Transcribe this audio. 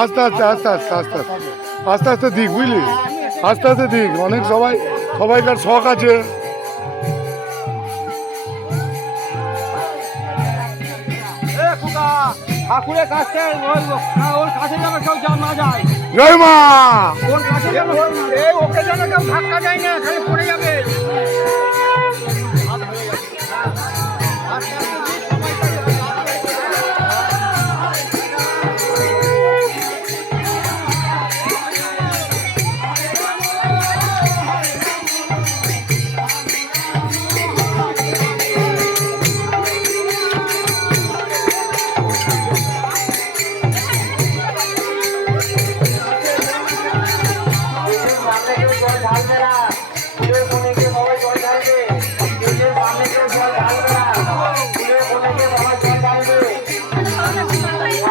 আস্তে আস্তে আস্তে আস্তে আস্তে আস্তে আস্তে আস্তে দিক বুঝলি, আস্তে আস্তে দিক। অনেক সবাইকার শখ আছে। ঠাকুরের কাছে ওর কাছে যেন কেউ না যায়। জয় মা। ওর কাছে ওকে যেন কেউ ধাক্কা দেয় না, খালি পড়ে যাবে।